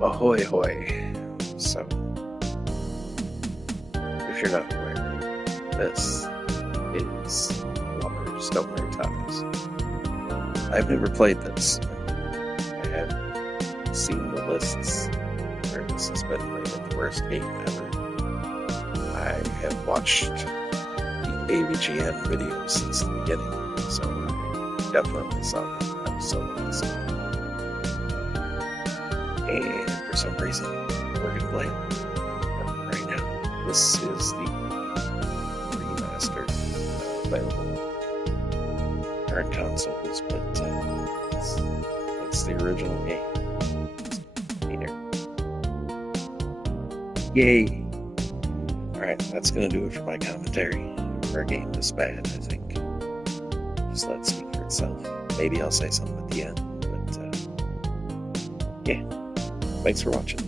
Ahoy hoy. So, if you're not aware, this is Plumbers Don't Wear Ties. I've never played this. I have seen the lists where this has been rated the worst game ever. I have watched the AVGN videos since the beginning, so I definitely saw that episode of this game. And for some reason, we're going to play it right now. This is the remastered available current consoles, but it's the original game. Yay! Alright, that's going to do it for my commentary for a game this bad, I think. Just let it speak for itself. Maybe I'll say something at the end, but yeah. Thanks for watching.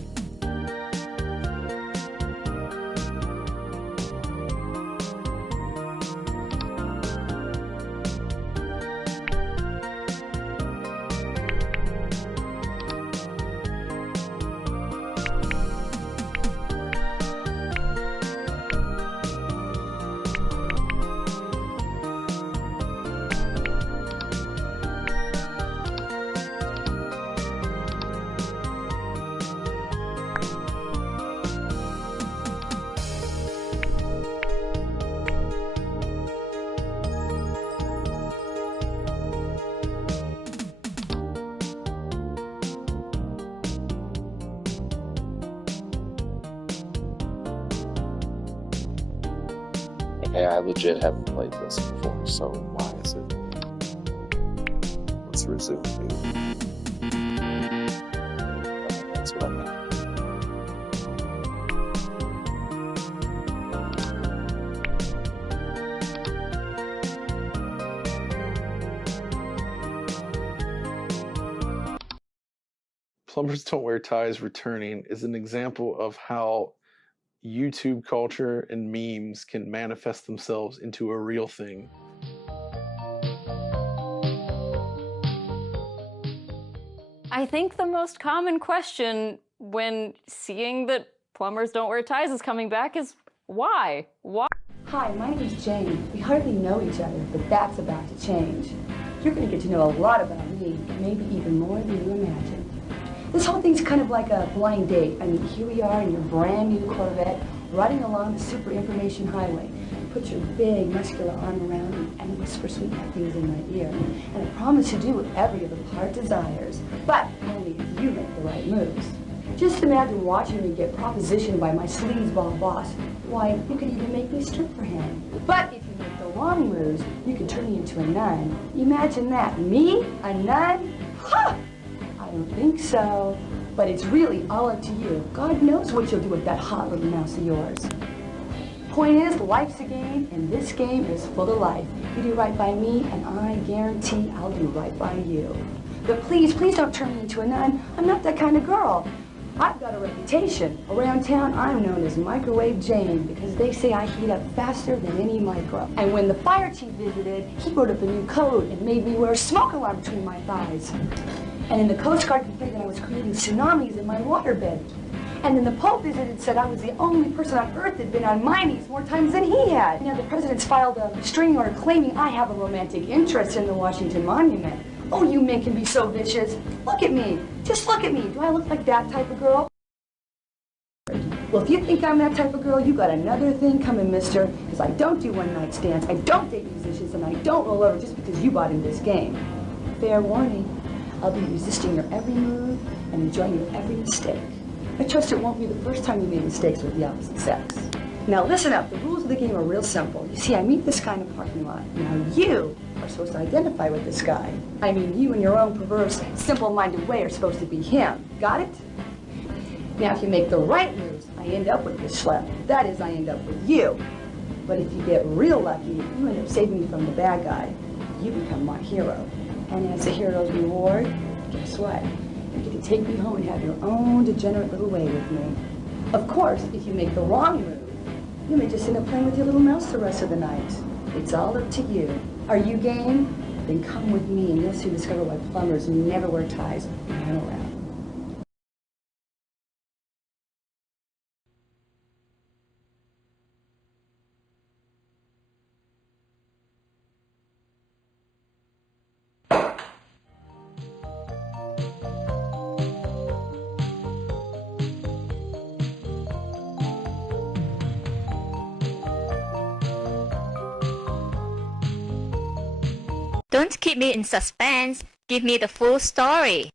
Hey, I legit haven't played this before, so why is it? Let's resume, dude. That's what I mean. Plumbers Don't Wear Ties returning is an example of how YouTube culture and memes can manifest themselves into a real thing. I think the most common question when seeing that Plumbers Don't Wear Ties is coming back is why? Why? Hi, my name's Jane. We hardly know each other, but that's about to change. You're going to get to know a lot about me, maybe even more than you imagine. This whole thing's kind of like a blind date. I mean, here we are in your brand new Corvette, riding along the super information highway. You put your big, muscular arm around me and whisper sweet things in my ear. And I promise to do what every little heart desires, but only if you make the right moves. Just imagine watching me get propositioned by my sleazeball boss. Why, you could even make me strip for him. But if you make the wrong moves, you could turn me into a nun. Imagine that. Me? A nun? Ha! I don't think so, but it's really all up to you. God knows what you'll do with that hot little mouse of yours. Point is, life's a game, and this game is full of life. You do right by me, and I guarantee I'll do right by you. But please, please don't turn me into a nun. I'm not that kind of girl. I've got a reputation. Around town, I'm known as Microwave Jane because they say I heat up faster than any micro. And when the fire chief visited, he wrote up a new code and made me wear a smoke alarm between my thighs. And then the Coast Guard complained that I was creating tsunamis in my waterbed. And then the Pope visited and said I was the only person on Earth that had been on my knees more times than he had. Now the president's filed a restraining order claiming I have a romantic interest in the Washington Monument. Oh, you men can be so vicious. Look at me. Just look at me. Do I look like that type of girl? Well, if you think I'm that type of girl, you got another thing coming, mister. Because I don't do one-night stands, I don't date musicians, and I don't roll over just because you bought in this game. Fair warning. I'll be resisting your every move and enjoying your every mistake. I trust it won't be the first time you made mistakes with the opposite sex. Now listen up, the rules of the game are real simple. You see, I meet this guy in a parking lot. Now you are supposed to identify with this guy. I mean, you in your own perverse, simple-minded way are supposed to be him. Got it? Now if you make the right moves, I end up with this schlep. That is, I end up with you. But if you get real lucky, you end up saving me from the bad guy. You become my hero. And as the hero's reward, guess what? You get to take me home and have your own degenerate little way with me. Of course, if you make the wrong move, you may just end up playing with your little mouse the rest of the night. It's all up to you. Are you game? Then come with me and you'll soon discover why plumbers never wear ties when I'm around. Don't keep me in suspense. Give me the full story.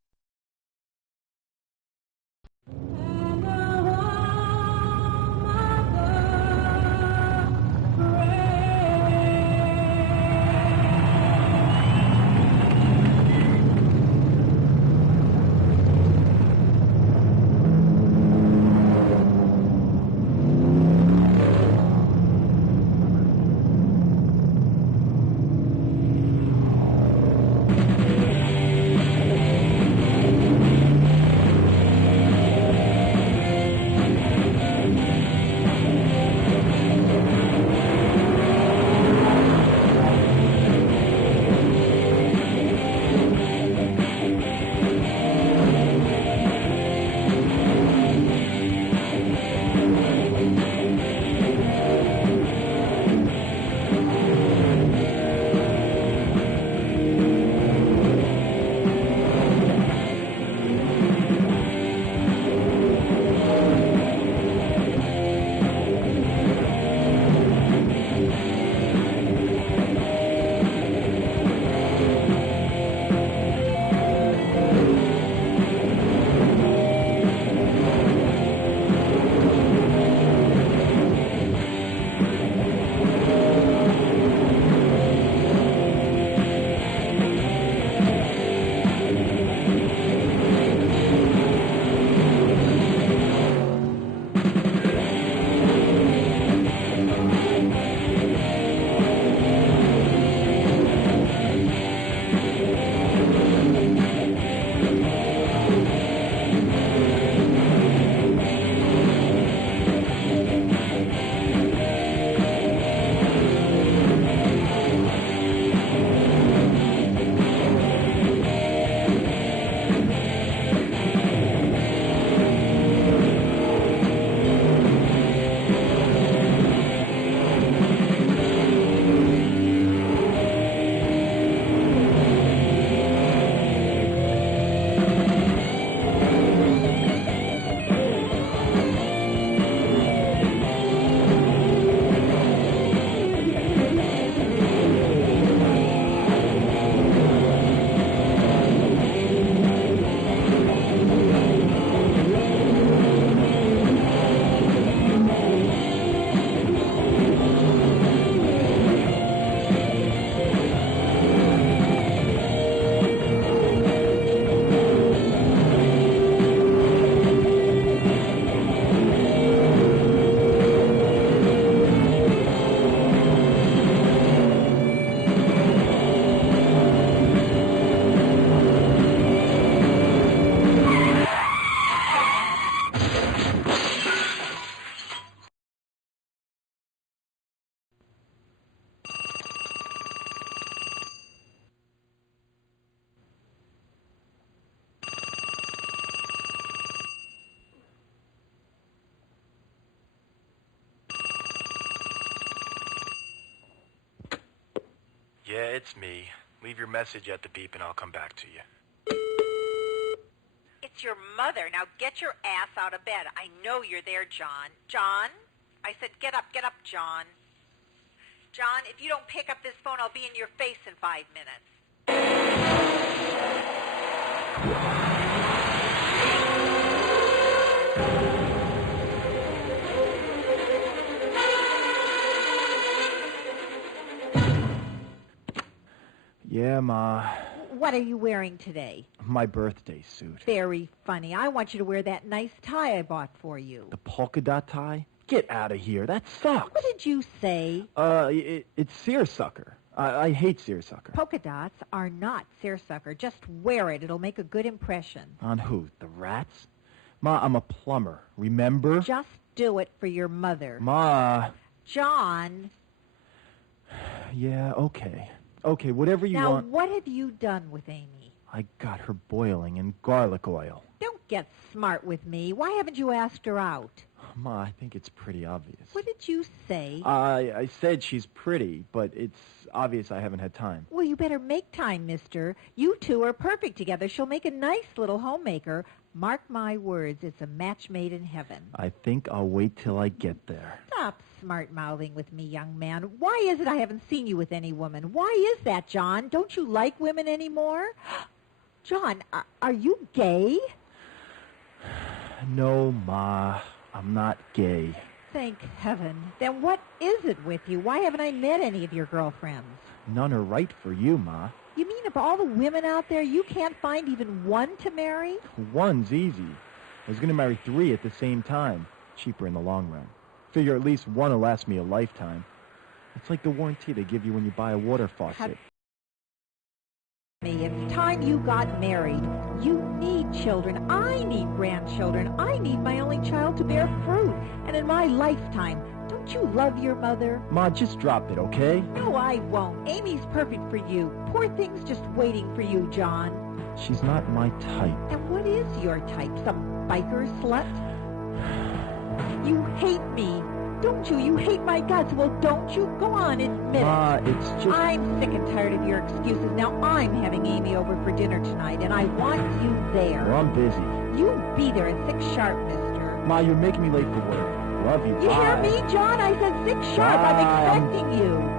Yeah, it's me. Leave your message at the beep and I'll come back to you. It's your mother. Now get your ass out of bed. I know you're there, John. John? I said get up, John. John, if you don't pick up this phone, I'll be in your face in 5 minutes. Yeah, Ma. What are you wearing today? My birthday suit. Very funny. I want you to wear that nice tie I bought for you. The polka dot tie? Get out of here. That sucks. What did you say? It's seersucker. I hate seersucker. Polka dots are not seersucker. Just wear it. It'll make a good impression. On who? The rats? Ma, I'm a plumber. Remember? Just do it for your mother. Ma. John. Yeah, okay. Okay, whatever you want. Now, what have you done with Amy? I got her boiling in garlic oil. Don't get smart with me. Why haven't you asked her out? Ma, I think it's pretty obvious. What did you say? I said she's pretty, but it's obvious I haven't had time. Well, you better make time, mister. You two are perfect together. She'll make a nice little homemaker. Mark my words, it's a match made in heaven. I think I'll wait till I get there. Stop smart-mouthing with me, young man. Why is it I haven't seen you with any woman? Why is that, John? Don't you like women anymore? John, are you gay? No, Ma, I'm not gay. Thank heaven. Then what is it with you? Why haven't I met any of your girlfriends? None are right for you, Ma. You mean of all the women out there, you can't find even one to marry? One's easy. I was going to marry 3 at the same time. Cheaper in the long run. Figure at least one will last me a lifetime. It's like the warranty they give you when you buy a water faucet. It's time you got married. You need children. I need grandchildren. I need my only child to bear fruit. And in my lifetime, don't you love your mother? Ma, just drop it, okay? No, I won't. Amy's perfect for you. Poor thing's just waiting for you, John. She's not my type. And what is your type? Some biker slut? You hate me. Don't you? You hate my guts. Well, don't you? Go on, admit Ma, it. it's just... I'm sick and tired of your excuses. Now I'm having Amy over for dinner tonight, and I want you there. Well, I'm busy. You be there at 6 sharp, mister. Ma, you're making me late for work. Love you. You hear Bye. me, John? I said 6 sharp. Bye. I'm expecting you.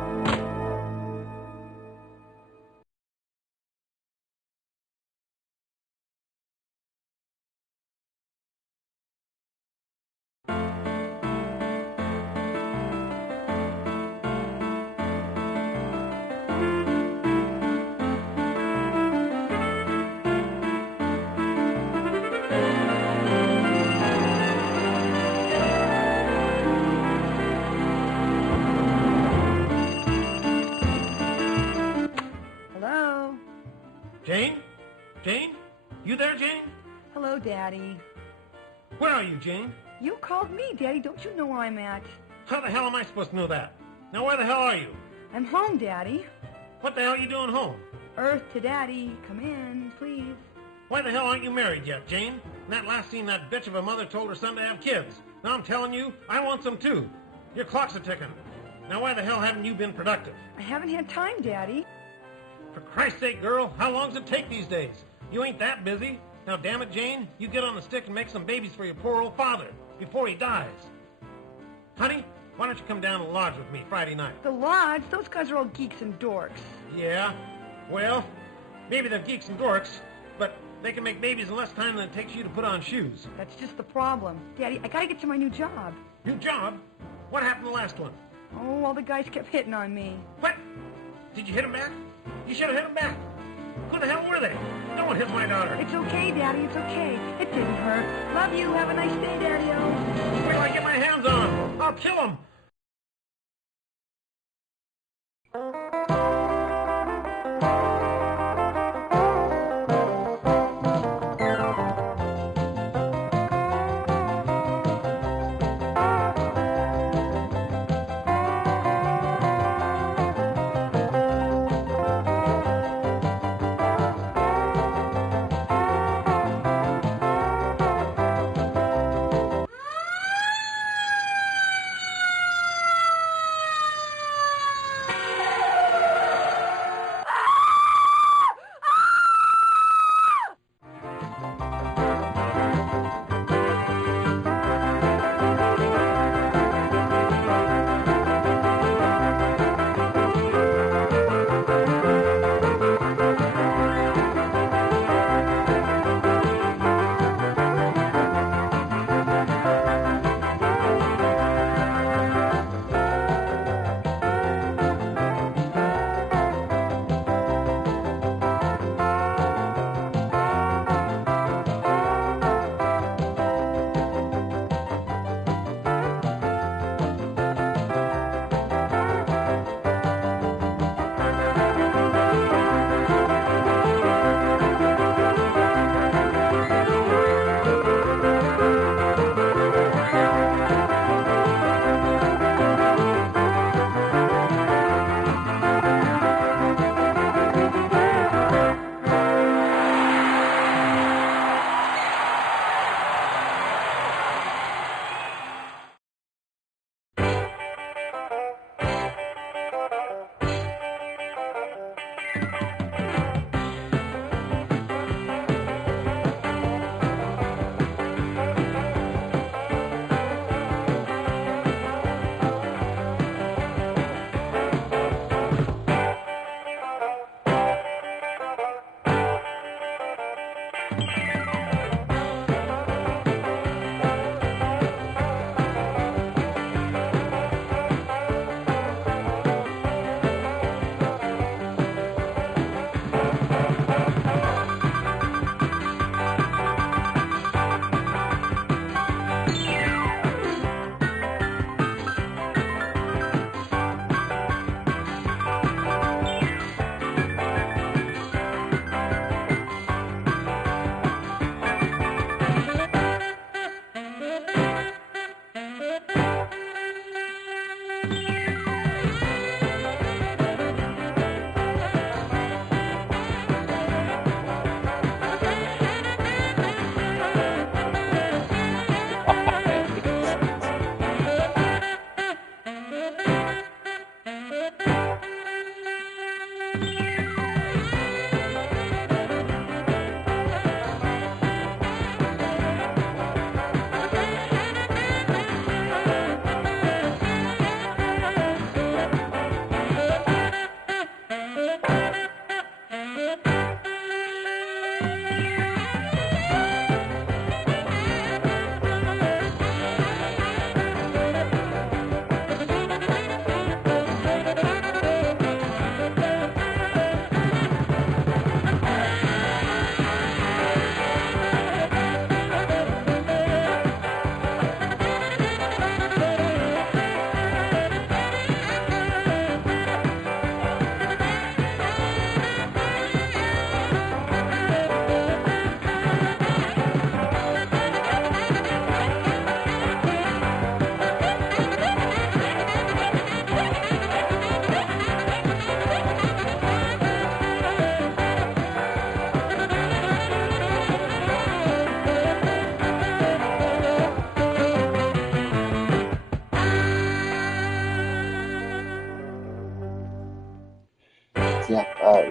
Hello? Jane? Jane? You there, Jane? Hello, Daddy. Where are you, Jane? You called me, Daddy. Don't you know where I'm at? How the hell am I supposed to know that? Now, where the hell are you? I'm home, Daddy. What the hell are you doing home? Earth to Daddy. Come in, please. Why the hell aren't you married yet, Jane? In that last scene, that bitch of a mother told her son to have kids. Now I'm telling you, I want some too. Your clock's a ticking. Now, why the hell haven't you been productive? I haven't had time, Daddy. For Christ's sake, girl, how long does it take these days? You ain't that busy. Now, damn it, Jane, you get on the stick and make some babies for your poor old father before he dies. Honey, why don't you come down and lodge with me Friday night? The lodge? Those guys are all geeks and dorks. Yeah, well, maybe they're geeks and dorks, but they can make babies in less time than it takes you to put on shoes. That's just the problem. Daddy, I gotta get to my new job. New job? What happened to the last one? Oh, all the guys kept hitting on me. What? Did you hit him back? You should have hit him back. Who the hell were they? No one hit my daughter. It's okay, Daddy, it's okay. It didn't hurt. Love you. Have a nice day, Daddy-o. Wait till I get my hands on him. I'll kill him.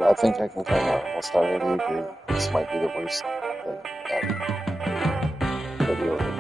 I think I can kind of almost already agree. This might be the worst thing ever. Video game.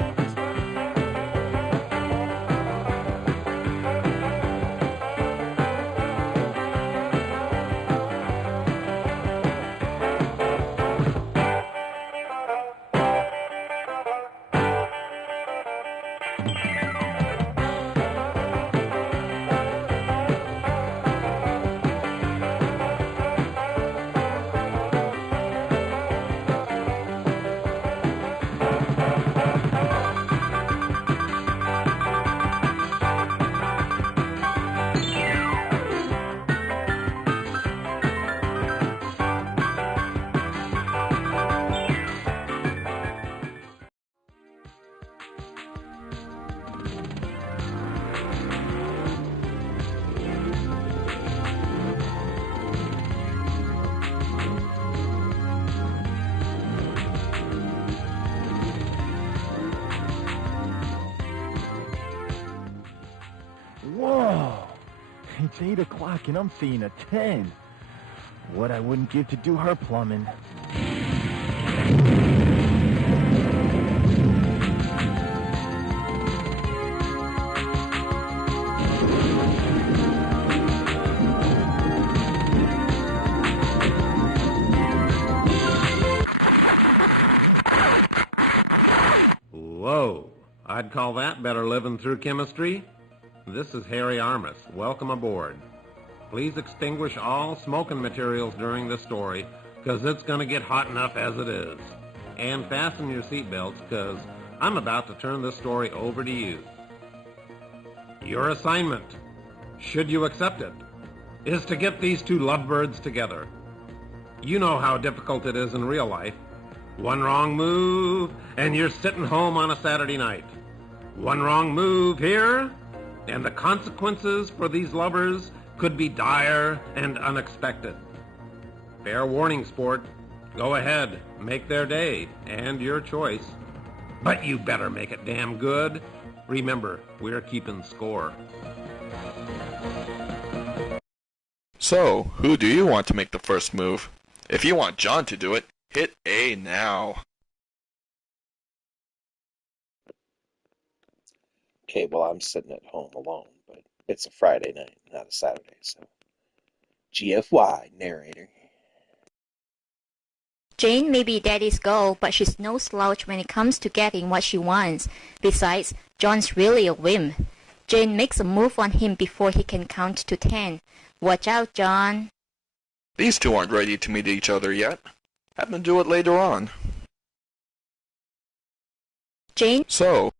Whoa! It's 8 o'clock and I'm seeing a 10. What I wouldn't give to do her plumbing. Whoa, I'd call that better living through chemistry. This is Harry Armis. Welcome aboard. Please extinguish all smoking materials during this story, because it's going to get hot enough as it is. And fasten your seatbelts, because I'm about to turn this story over to you. Your assignment, should you accept it, is to get these two lovebirds together. You know how difficult it is in real life. One wrong move, and you're sitting home on a Saturday night. One wrong move here, and the consequences for these lovers could be dire and unexpected. Fair warning, sport. Go ahead, make their day, and your choice. But you better make it damn good. Remember, we're keeping score. So, who do you want to make the first move? If you want John to do it, hit A now. Okay, well, I'm sitting at home alone, but it's a Friday night, not a Saturday, so. GFY, narrator. Jane may be daddy's girl, but she's no slouch when it comes to getting what she wants. Besides, John's really a whim. Jane makes a move on him before he can count to 10. Watch out, John. These two aren't ready to meet each other yet. Have them do it later on. Jane? So,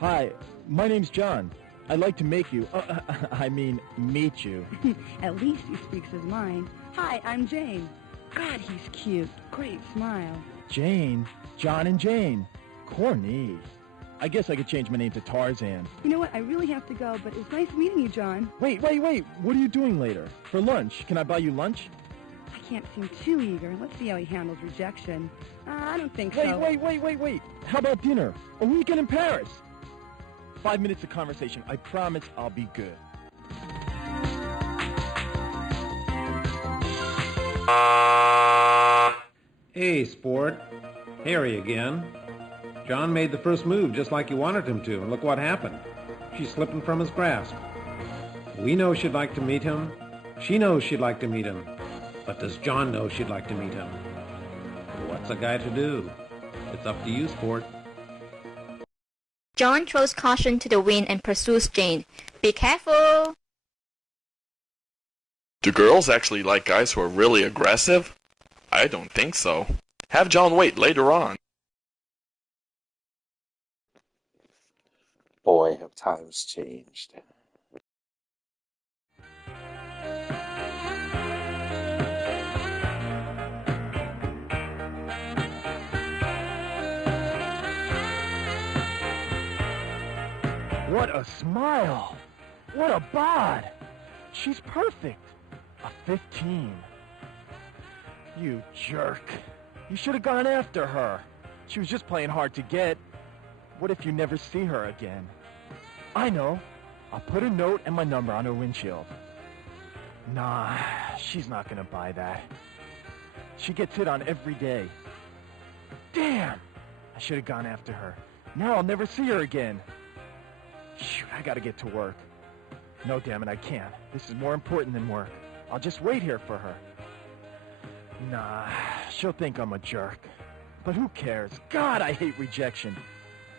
Hi, my name's John. I'd like to make you, meet you. At least he speaks his mind. Hi, I'm Jane. God, he's cute. Great smile. Jane? John and Jane. Corny. I guess I could change my name to Tarzan. You know what? I really have to go, but it was nice meeting you, John. Wait. What are you doing later? For lunch? Can I buy you lunch? I can't seem too eager. Let's see how he handles rejection. I don't think so. Wait. How about dinner? A weekend in Paris? 5 minutes of conversation. I promise I'll be good. Hey, sport. Harry again. John made the first move just like you wanted him to, and look what happened. She's slipping from his grasp. We know she'd like to meet him. She knows she'd like to meet him. But does John know she'd like to meet him? What's a guy to do? It's up to you, sport. John throws caution to the wind and pursues Jane. Be careful! do girls actually like guys who are really aggressive? I don't think so. Have John wait later on. Boy, have times changed. What a smile! What a bod! She's perfect. A 15. You jerk. You should have gone after her. She was just playing hard to get. What if you never see her again? I know. I'll put a note and my number on her windshield. Nah, she's not gonna buy that. She gets hit on every day. Damn! I should have gone after her. Now I'll never see her again. Shoot, I gotta get to work. No, damn it, I can't. This is more important than work. I'll just wait here for her. Nah, she'll think I'm a jerk. But who cares? God, I hate rejection.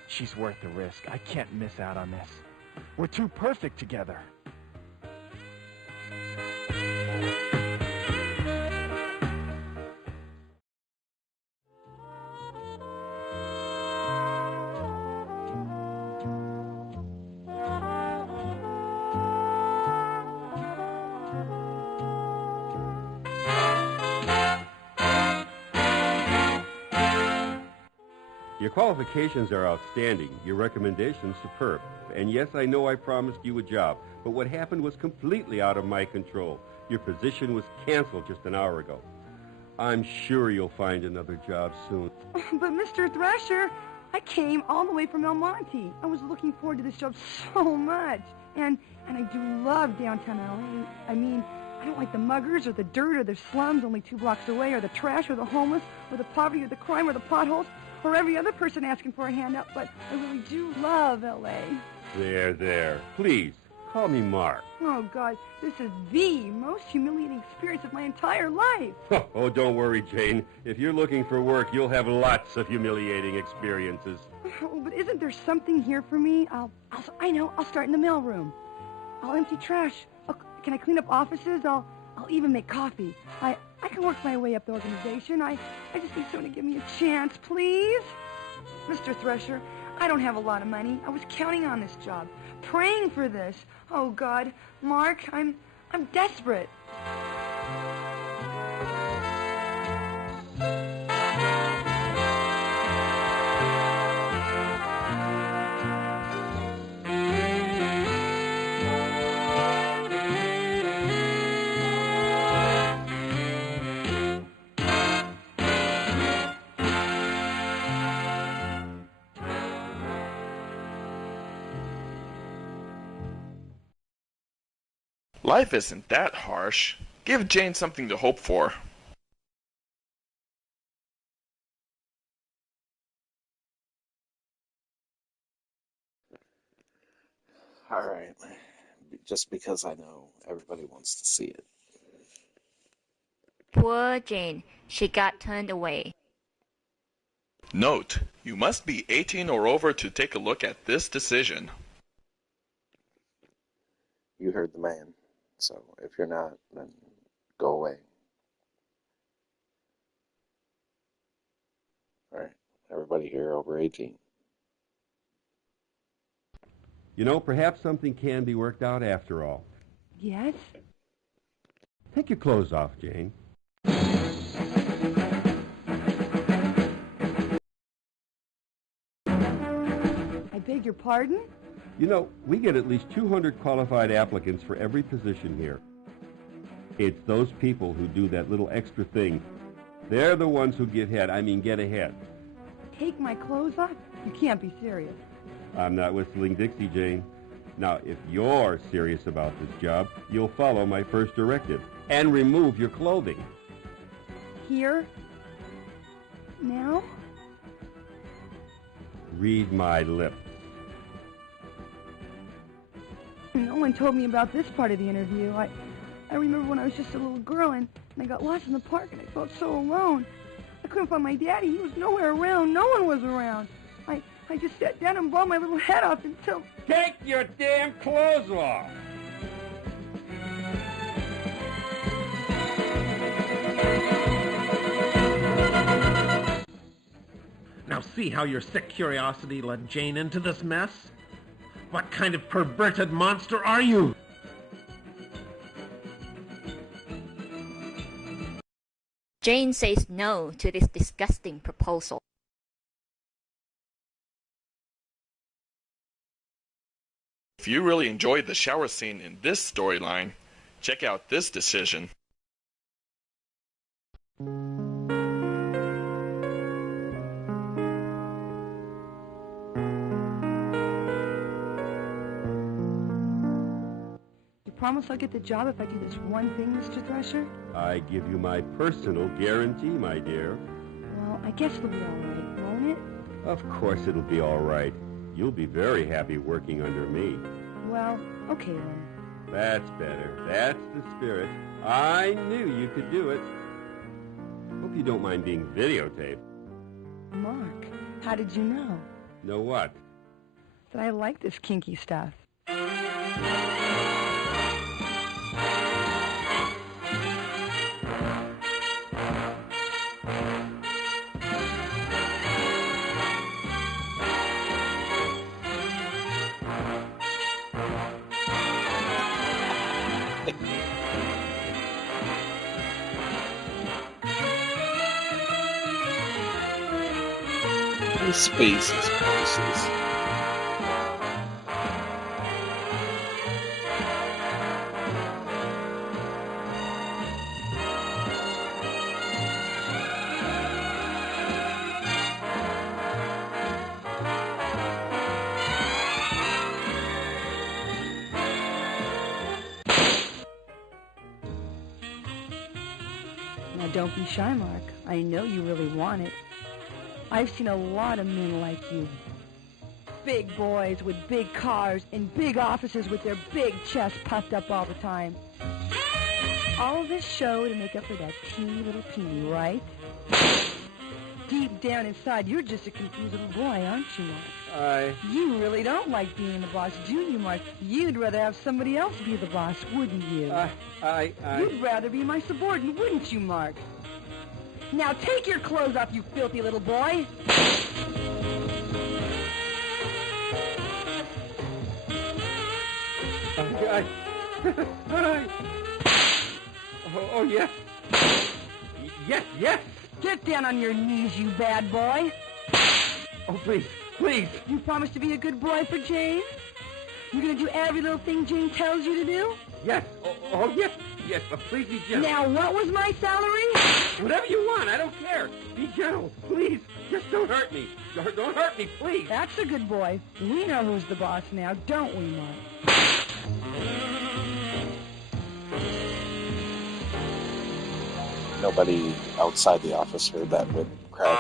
She's worth the risk. I can't miss out on this. We're too perfect together. Your qualifications are outstanding. Your recommendations superb. And yes, I know I promised you a job, but what happened was completely out of my control. Your position was canceled just an hour ago. I'm sure you'll find another job soon. But Mr. Thrasher, I came all the way from El Monte. I was looking forward to this job so much. And I do love downtown LA. I mean, I don't like the muggers or the dirt or the slums only 2 blocks away, or the trash or the homeless or the poverty or the crime or the potholes or every other person asking for a handout, but I really do love LA. There. Please, call me Mark. Oh, God, this is the most humiliating experience of my entire life. Oh, don't worry, Jane. If you're looking for work, you'll have lots of humiliating experiences. Oh, but isn't there something here for me? I know, I'll start in the mailroom. I'll empty trash. Can I clean up offices? I'll even make coffee. I can work my way up the organization. I just need someone to give me a chance, please. Mr. Thresher, I don't have a lot of money. I was counting on this job, praying for this. Oh, God, Mark, I'm desperate. Life isn't that harsh. Give Jane something to hope for. All right. Just because I know everybody wants to see it. Poor Jane. She got turned away. Note, you must be 18 or over to take a look at this decision. You heard the man. So if you're not, then go away. All right. Everybody here over 18. You know, perhaps something can be worked out after all. Yes? Take your clothes off, Jane. I beg your pardon? You know, we get at least 200 qualified applicants for every position here. It's those people who do that little extra thing. They're the ones who get ahead. Take my clothes off? You can't be serious. I'm not whistling Dixie, Jane. Now, if you're serious about this job, you'll follow my first directive and remove your clothing. Here? Now? Read my lips. No one told me about this part of the interview. I remember when I was just a little girl and I got lost in the park and I felt so alone. I couldn't find my daddy. He was nowhere around. No one was around. I just sat down and blew my little head off until... Take your damn clothes off! Now see how your sick curiosity led Jane into this mess? What kind of perverted monster are you? Jane says no to this disgusting proposal. If you really enjoyed the shower scene in this storyline, check out this decision. promise I'll get the job if I do this one thing, Mr. Thresher? I give you my personal guarantee, my dear. Well, I guess it'll be all right, won't it? Of course it'll be all right. You'll be very happy working under me. Well, okay then. That's better. That's the spirit. I knew you could do it. Hope you don't mind being videotaped. Mark, how did you know? Know what? That I like this kinky stuff. The space is priceless. Now don't be shy, Mark. I know you really want it. I've seen a lot of men like you. Big boys with big cars in big offices with their big chests puffed up all the time. All of this show to make up for that teeny little peenie, right? Deep down inside, you're just a confused little boy, aren't you, Mark? You really don't like being the boss, do you, Mark? You'd rather have somebody else be the boss, wouldn't you? You'd rather be my subordinate, wouldn't you, Mark? Now take your clothes off, you filthy little boy! Oh, yes. Yes. Get down on your knees, you bad boy! Oh, please. You promise to be a good boy for Jane? You're gonna do every little thing Jane tells you to do? Yes. Oh, yes. Yes, but please be gentle. Now, what was my salary? Whatever you want, I don't care. Be gentle, please. Just don't hurt me. Don't hurt me, please. That's a good boy. We know who's the boss now, don't we, Mark? Nobody outside the office heard that whip crack.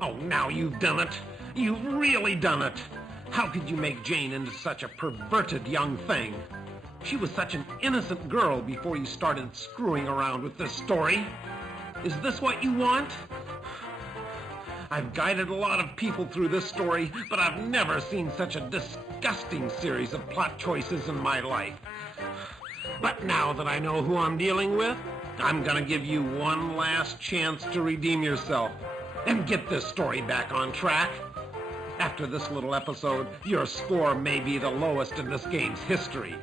Oh, now you've done it. You've really done it. How could you make Jane into such a perverted young thing? She was such an innocent girl before you started screwing around with this story. Is this what you want? I've guided a lot of people through this story, but I've never seen such a disgusting series of plot choices in my life. But now that I know who I'm dealing with, I'm gonna give you one last chance to redeem yourself and get this story back on track. After this little episode, your score may be the lowest in this game's history.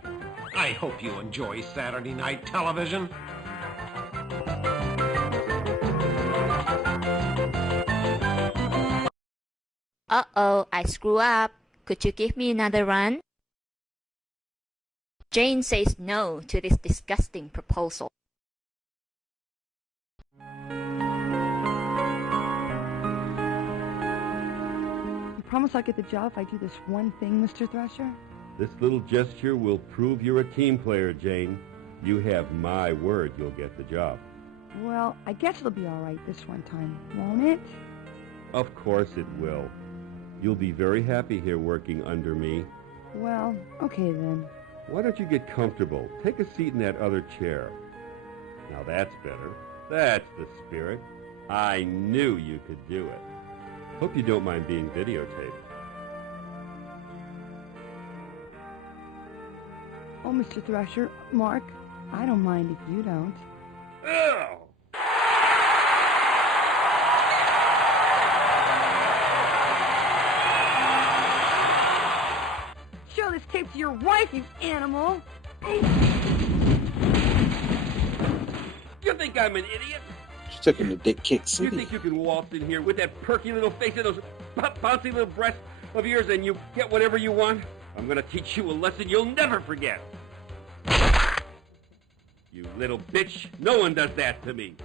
I hope you enjoy Saturday night television. Uh-oh, I screw up. Could you give me another run? Jane says no to this disgusting proposal. You promise I'll get the job if I do this one thing, Mr. Thresher? This little gesture will prove you're a team player, Jane. You have my word you'll get the job. Well, I guess it'll be all right this one time, won't it? Of course it will. You'll be very happy here working under me. Well, okay then. Why don't you get comfortable? Take a seat in that other chair. Now that's better. That's the spirit. I knew you could do it. Hope you don't mind being videotaped. Oh, Mr. Thresher, Mark, I don't mind if you don't. Ugh! Show this tape to your wife, you animal! You think I'm an idiot? She took him to Dick Kick You City. think you can waltz in here with that perky little face and those bouncy little breasts of yours and you get whatever you want? I'm gonna teach you a lesson you'll never forget. You little bitch, no one does that to me.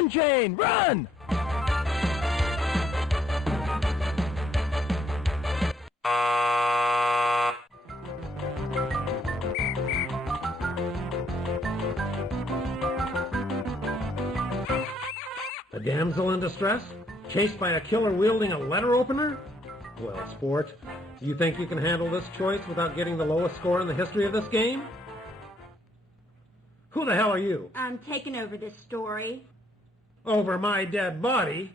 Run, Jane, run! A damsel in distress? Chased by a killer wielding a letter opener? Well, sport, do you think you can handle this choice without getting the lowest score in the history of this game? Who the hell are you? I'm taking over this story. Over my dead body?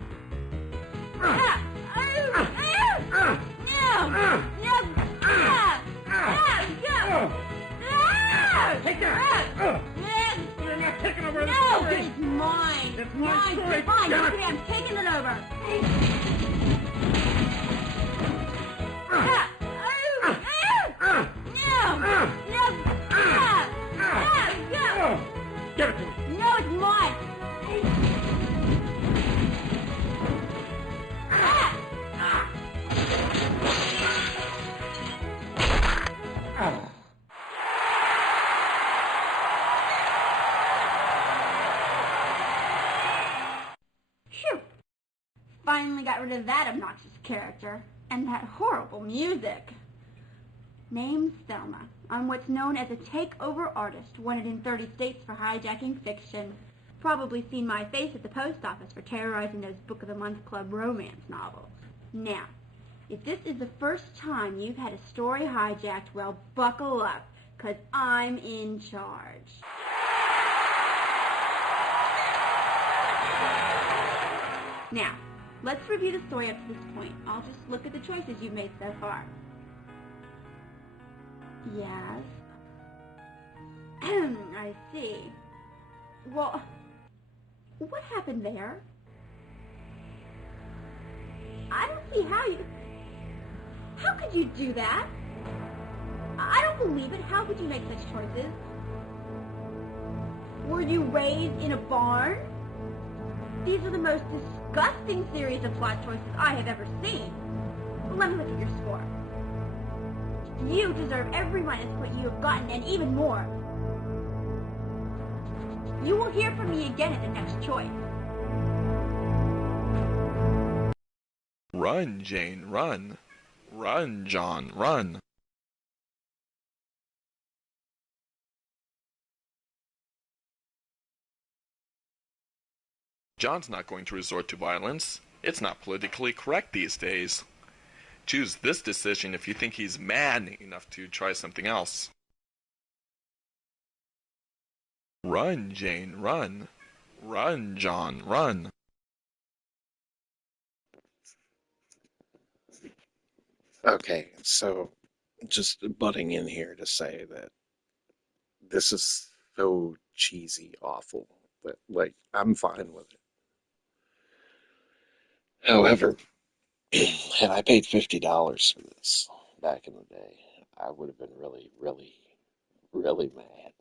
Take that! You're not taking over the story! It's mine! It's my story! Fine, Damn it. okay, I'm taking it over! Give it to me! No, it's mine! Phew! Finally got rid of that obnoxious character. And that horrible music. Name's Thelma. I'm what's known as a takeover artist, wanted in 30 states for hijacking fiction. Probably seen my face at the post office for terrorizing those Book of the Month Club romance novels. Now, if this is the first time you've had a story hijacked, well, buckle up, 'cause I'm in charge. Now, let's review the story up to this point. I'll just look at the choices you've made so far. Yes. I see. Well, what happened there? I don't see how you... How could you do that? I don't believe it. How could you make such choices? Were you raised in a barn? These are the most disgusting series of plot choices I have ever seen. Well, let me look at your score. You deserve every minus point you have gotten, and even more. You will hear from me again at the next choice. Run, Jane, run. Run, John, run. John's not going to resort to violence. It's not politically correct these days. Choose this decision if you think he's mad enough to try something else. Run, Jane, run. Run, John, run. Okay, so just butting in here to say that this is so cheesy, awful, that, like, I'm fine with it. However, had I paid $50 for this back in the day, I would have been really, really, really mad.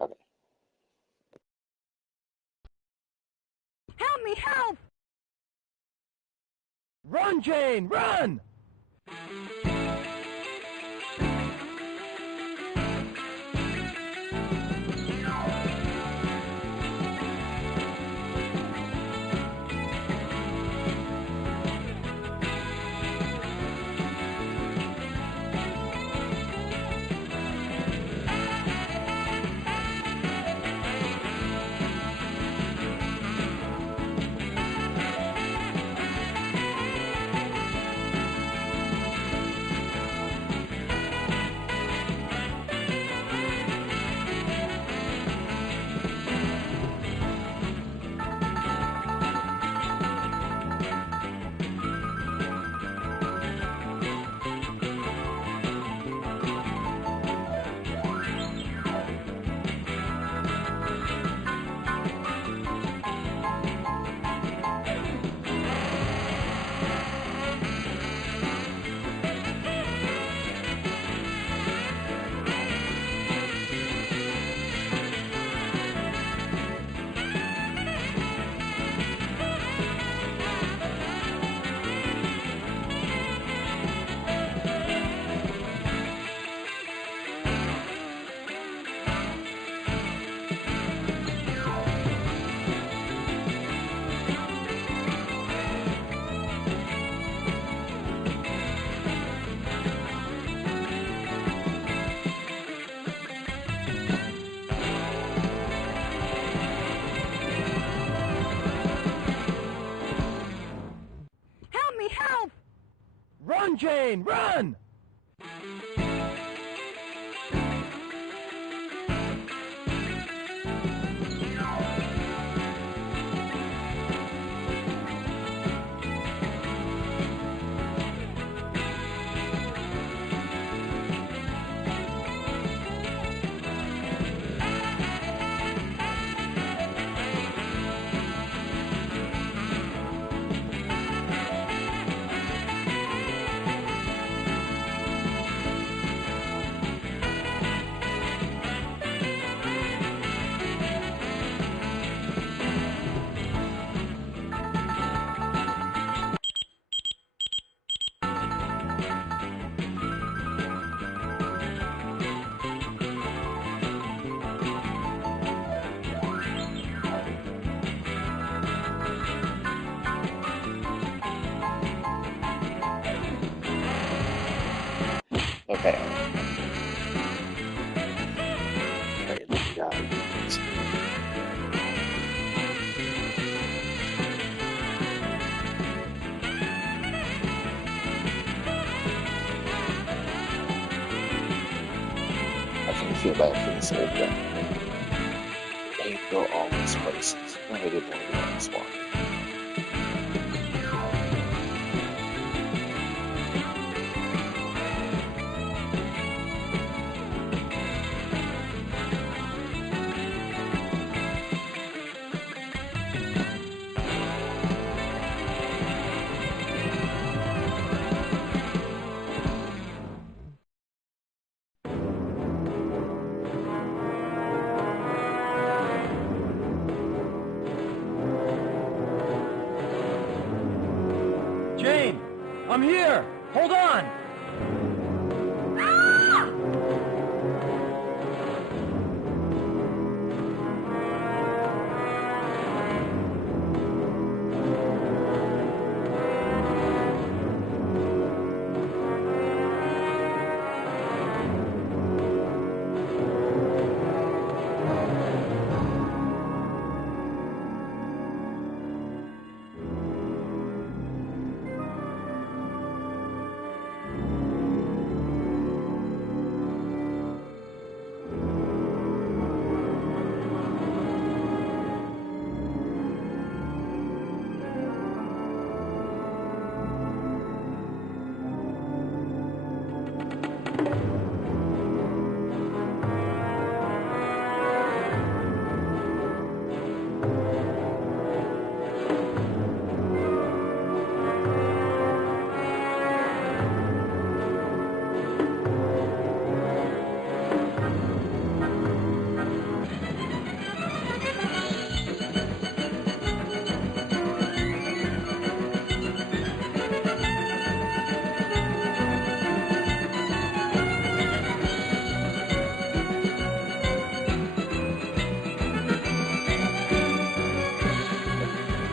Okay. Help me, help! Run, Jane, run! Run, Jane, run! Okay. Alright, let's go. I can feel bad for this old guy. He built all these places. I didn't want to go on this one. Jane, I'm here! Hold on!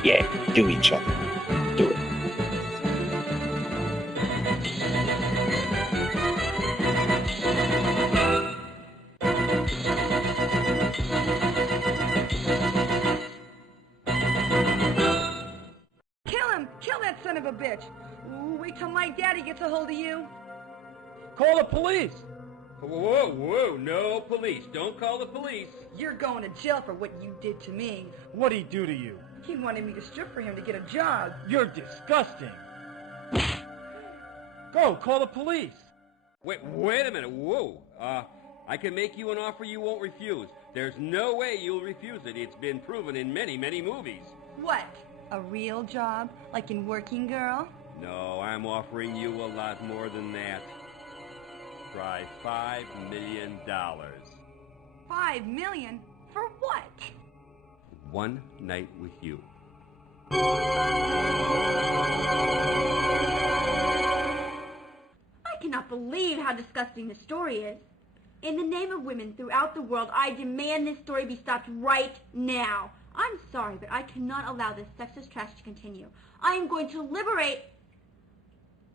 Yeah, do each other. Do it. Kill him! Kill that son of a bitch! Ooh, wait till my daddy gets a hold of you. Call the police! Whoa, whoa, no police. Don't call the police. You're going to jail for what you did to me. What'd he do to you? He wanted me to strip for him to get a job. You're disgusting. Go, call the police. Wait a minute. Whoa. I can make you an offer you won't refuse. There's no way you'll refuse it. It's been proven in many, many movies. What? A real job? Like in Working Girl? No, I'm offering you a lot more than that. Try $5 million. $5 million? For what? One night with you. I cannot believe how disgusting this story is. In the name of women throughout the world, I demand this story be stopped right now. I'm sorry, but I cannot allow this sexist trash to continue. I am going to liberate...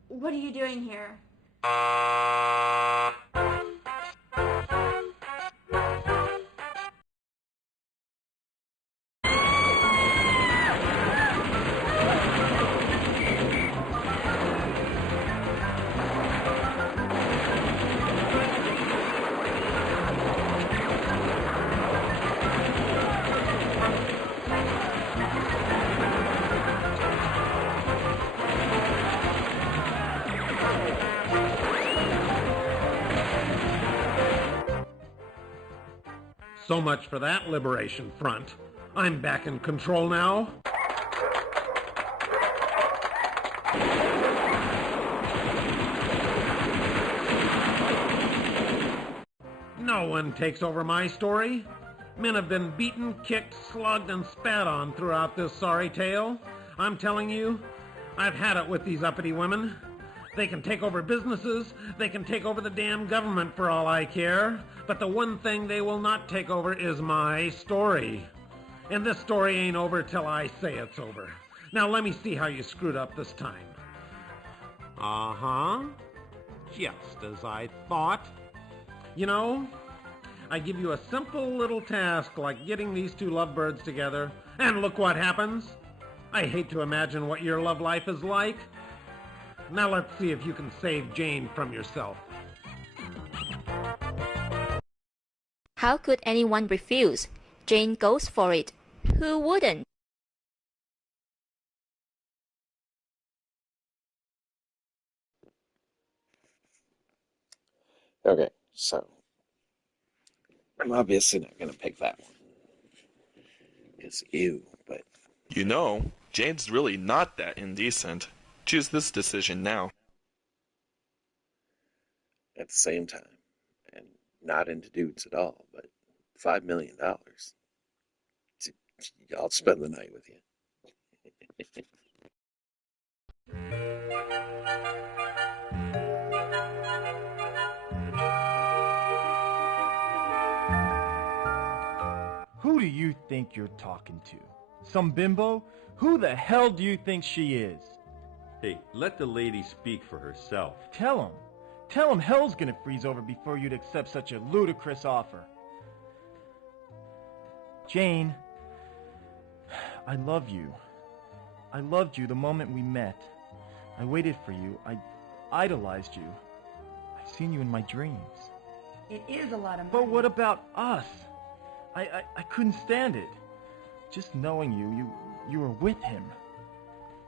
What are you doing here? So much for that liberation front. I'm back in control now. No one takes over my story. Men have been beaten, kicked, slugged, and spat on throughout this sorry tale. I'm telling you, I've had it with these uppity women. They can take over businesses, they can take over the damn government for all I care, but the one thing they will not take over is my story. And this story ain't over till I say it's over. Now let me see how you screwed up this time. Uh-huh. Just as I thought. You know, I give you a simple little task like getting these two lovebirds together, and look what happens. I hate to imagine what your love life is like. Now let's see if you can save Jane from yourself. How could anyone refuse? Jane goes for it. Who wouldn't? Okay, so I'm obviously not going to pick that one. It's you, but... You know, Jane's really not that indecent. Choose this decision now. At the same time, and not into dudes at all, but $5 million. I'll spend the night with you. Who do you think you're talking to? Some bimbo? Who the hell do you think she is? Hey, let the lady speak for herself. Tell him. Tell him hell's gonna freeze over before you'd accept such a ludicrous offer. Jane, I love you. I loved you the moment we met. I waited for you. I idolized you. I've seen you in my dreams. It is a lot of money. But what about us? I couldn't stand it. Just knowing you were with him.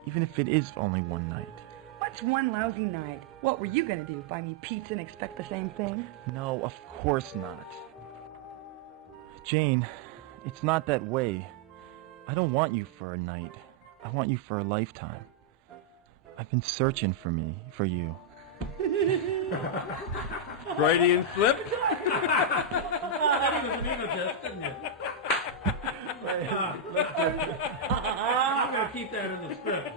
Even if it is only one night. What's one lousy night? What were you gonna do? Buy me pizza and expect the same thing? No, of course not. Jane, it's not that way. I don't want you for a night. I want you for a lifetime. I've been searching for you. Freudian slip? That was an egotist, didn't it? I'm going to keep that in the script.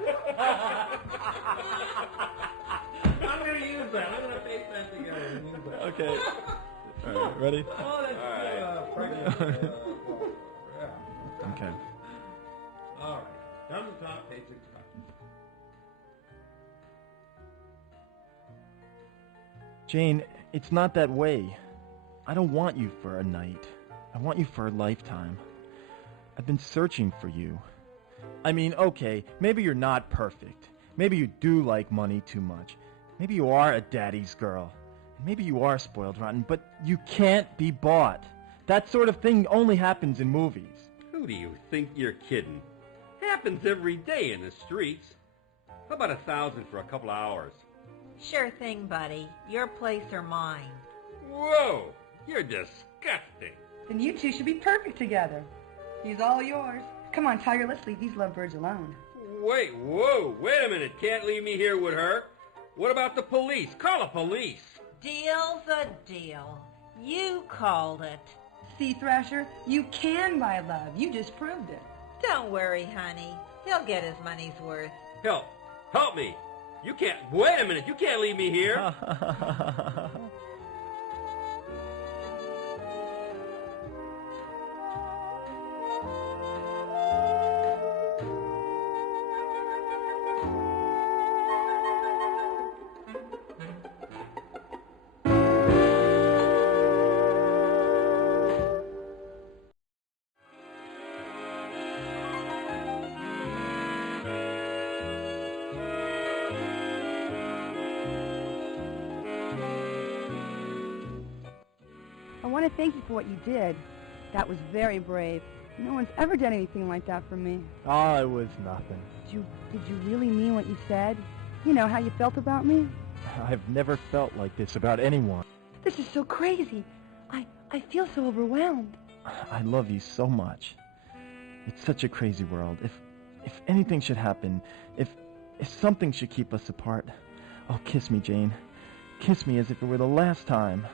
I'm going to use that. I'm going to paste that together and use that. Okay. All right, ready? Oh, that's pregnant. Okay. All right. Down the top, page 65. Jane, it's not that way. I don't want you for a night. I want you for a lifetime. I've been searching for you. I mean, okay, maybe you're not perfect. Maybe you do like money too much. Maybe you are a daddy's girl. Maybe you are spoiled rotten, but you can't be bought. That sort of thing only happens in movies. Who do you think you're kidding? Happens every day in the streets. How about 1,000 for a couple of hours? Sure thing, buddy. Your place or mine. Whoa! You're disgusting. Then you two should be perfect together. He's all yours. Come on, Tiger, let's leave these lovebirds alone. Wait a minute. Can't leave me here with her. What about the police? Call the police. Deal's a deal. You called it. See, Thrasher, you can buy love. You just proved it. Don't worry, honey. He'll get his money's worth. Help me. You can't, wait a minute. You can't leave me here. I want to thank you for what you did. That was very brave. No one's ever done anything like that for me. Oh, it was nothing. Did you really mean what you said? You know, how you felt about me? I've never felt like this about anyone. This is so crazy. I feel so overwhelmed. I love you so much. It's such a crazy world. If anything should happen, if something should keep us apart, oh, kiss me, Jane. Kiss me as if it were the last time.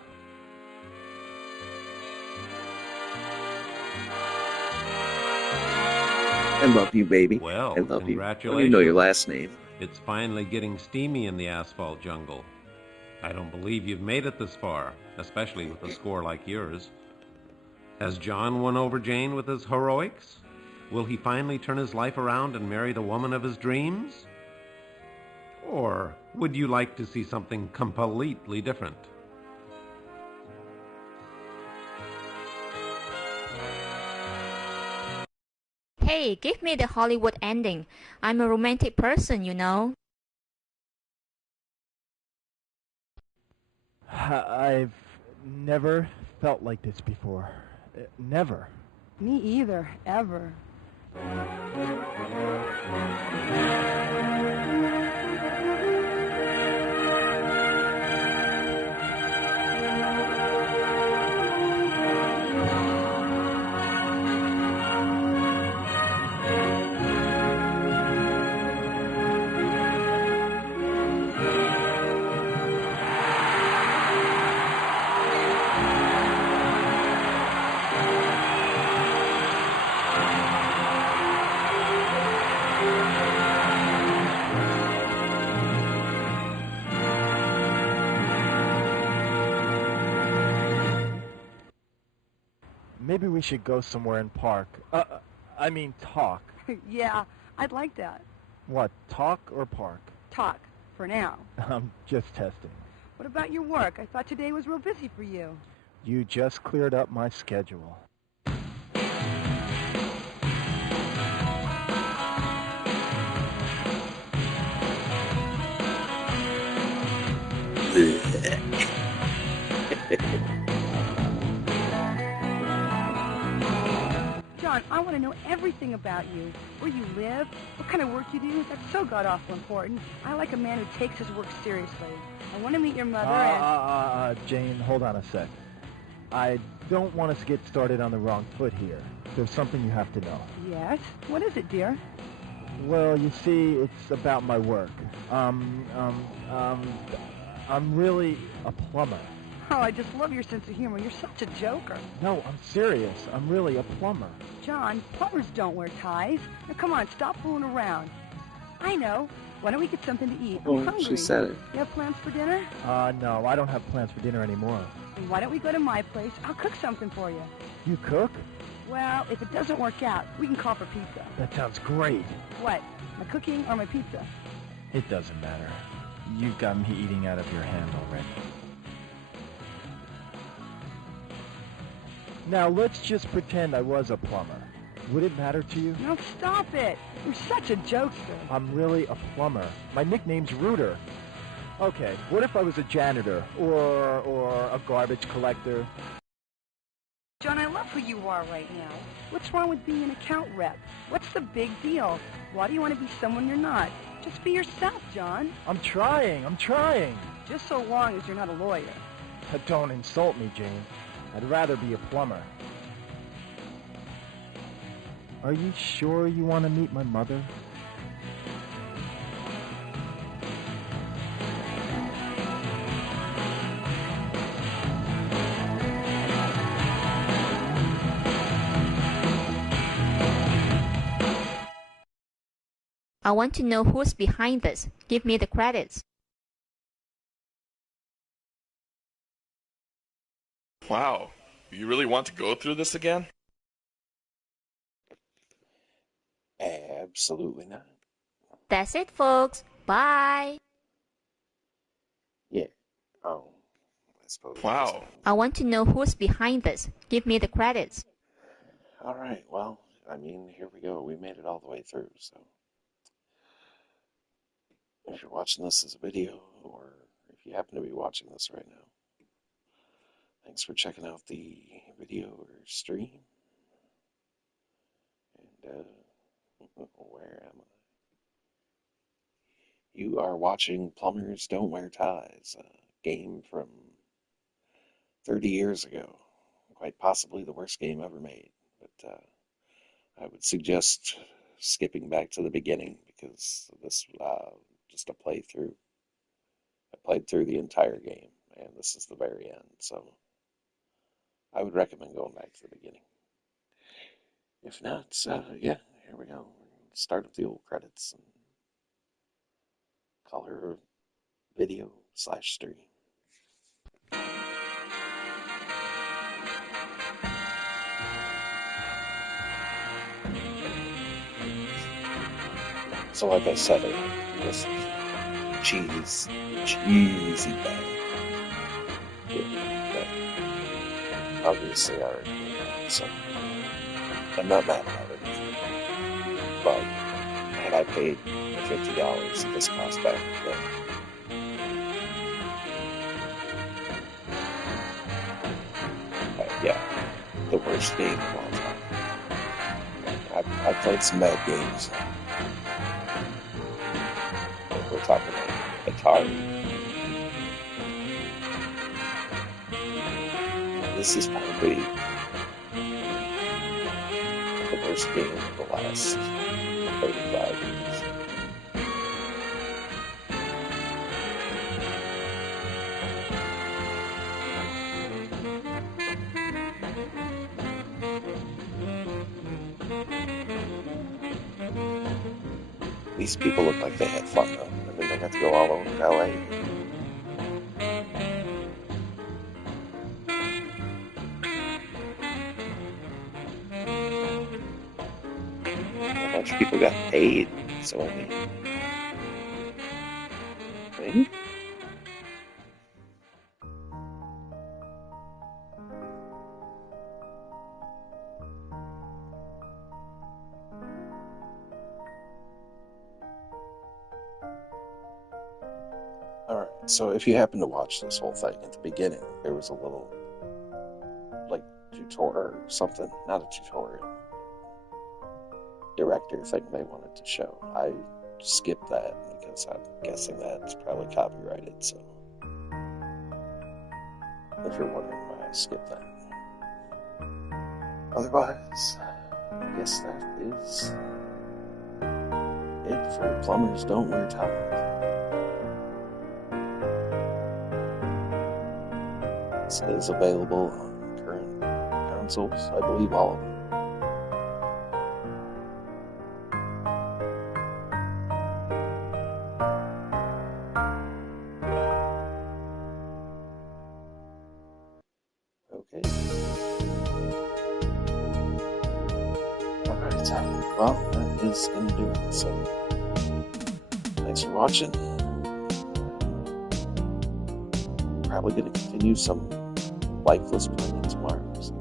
I love you, baby. Well, I love you. I don't congratulations. even know your last name. It's finally getting steamy in the asphalt jungle. I don't believe you've made it this far, especially with a score like yours. Has John won over Jane with his heroics? Will he finally turn his life around and marry the woman of his dreams? Or would you like to see something completely different? Hey, give me the Hollywood ending. I'm a romantic person, you know. I've never felt like this before. Never. Me either, ever. Maybe we should go somewhere and park. I mean talk. Yeah, I'd like that. What, talk or park? Talk, for now. I'm just testing. What about your work? I thought today was real busy for you. You just cleared up my schedule. John, I want to know everything about you. Where you live, what kind of work you do. That's so god-awful important. I like a man who takes his work seriously. I want to meet your mother and... Jane, hold on a sec. I don't want us to get started on the wrong foot here. There's something you have to know. Yes? What is it, dear? Well, you see, it's about my work. I'm really a plumber. Oh, I just love your sense of humor. You're such a joker. No, I'm serious. I'm really a plumber. John, plumbers don't wear ties. Now, come on, stop fooling around. I know. Why don't we get something to eat? I'm hungry. She said it. You have plans for dinner? No, I don't have plans for dinner anymore. Then why don't we go to my place? I'll cook something for you. You cook? Well, if it doesn't work out, we can call for pizza. That sounds great. What? My cooking or my pizza? It doesn't matter. You've got me eating out of your hand already. Now, let's just pretend I was a plumber. Would it matter to you? No, stop it. You're such a jokester. I'm really a plumber. My nickname's Rooter. Okay, what if I was a janitor or a garbage collector? John, I love who you are right now. What's wrong with being an account rep? What's the big deal? Why do you want to be someone you're not? Just be yourself, John. I'm trying. Just so long as you're not a lawyer. Don't insult me, Jane. I'd rather be a plumber. Are you sure you want to meet my mother? I want to know who's behind this. Give me the credits. Wow, you really want to go through this again? Absolutely not. That's it, folks. Bye. Yeah. Oh, I suppose. Wow. I want to know who's behind this. Give me the credits. All right. Well, I mean, here we go. We made it all the way through. So, if you're watching this as a video, or if you happen to be watching this right now, thanks for checking out the video or stream. And where am I? You are watching Plumbers Don't Wear Ties, a game from 30 years ago. quite possibly the worst game ever made. But I would suggest skipping back to the beginning because this just a playthrough. I played through the entire game, and this is the very end. So I would recommend going back to the beginning. If not, yeah, here we go. Start up the old credits and call her video/stream. So like I said, this cheesy bag. But obviously I already know, so I'm not mad about it. But had I paid $50, this cost back then. Yeah, the worst game of all time. I've played some bad games. We're talking like Atari. This is probably the worst game of the last 35 years. These people look like they had fun though. I mean, they got to go all over LA. A bunch of people got paid, so I mean, maybe? Alright, so if you happen to watch this whole thing at the beginning, there was a little, like, tutorial or something. Not a tutorial. Director thing they wanted to show. I skipped that because I'm guessing that's probably copyrighted, so if you're wondering why I skipped that. Otherwise, I guess that is it for Plumbers Don't Wear Ties. This is available on current consoles, I believe all of them. Okay. Alright, well, that is going to do it. So, thanks for watching. Probably going to continue some lifeless playing tomorrow. So.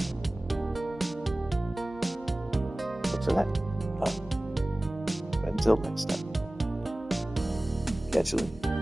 Look for that. Until next time. Catch you later.